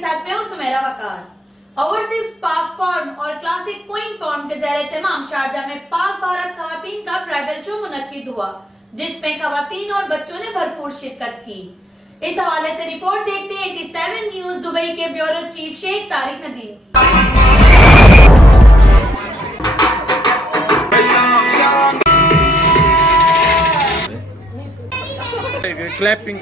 साथ में हूं सुमेरा वकार। ओवरसीज पाक फॉर्म और क्लासिक क्वीन फॉर्म के ज़ेर एहतमाम शारजा में पाक भारत खवातीन का ब्राइडल शो मुनक्किद हुआ, जिसमें खवातीन और बच्चों ने भरपूर शिरकत की। इस हवाले से रिपोर्ट देखते हैं 87 न्यूज दुबई के bureau chief Sheikh Tariq Nadeem. Clapping.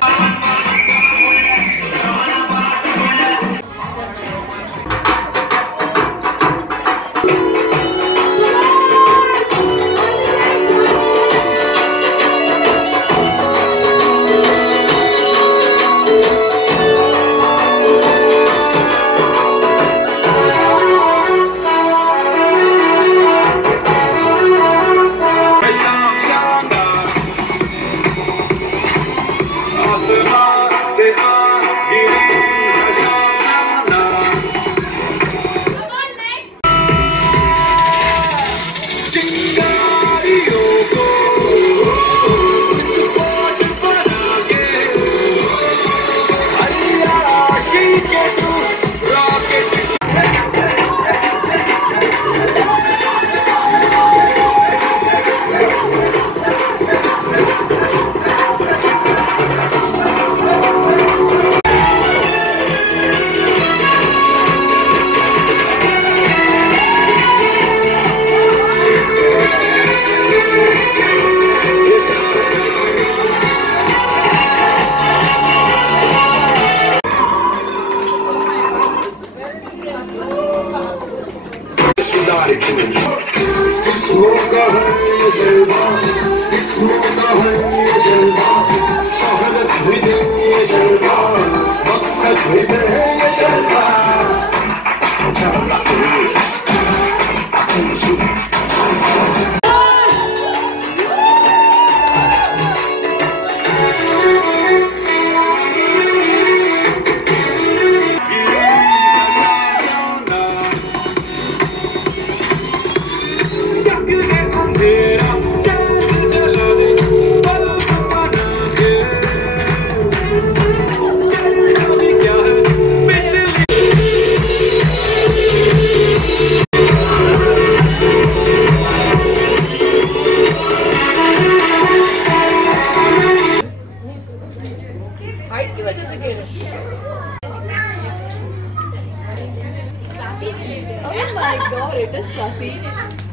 Oh my god, it is classy.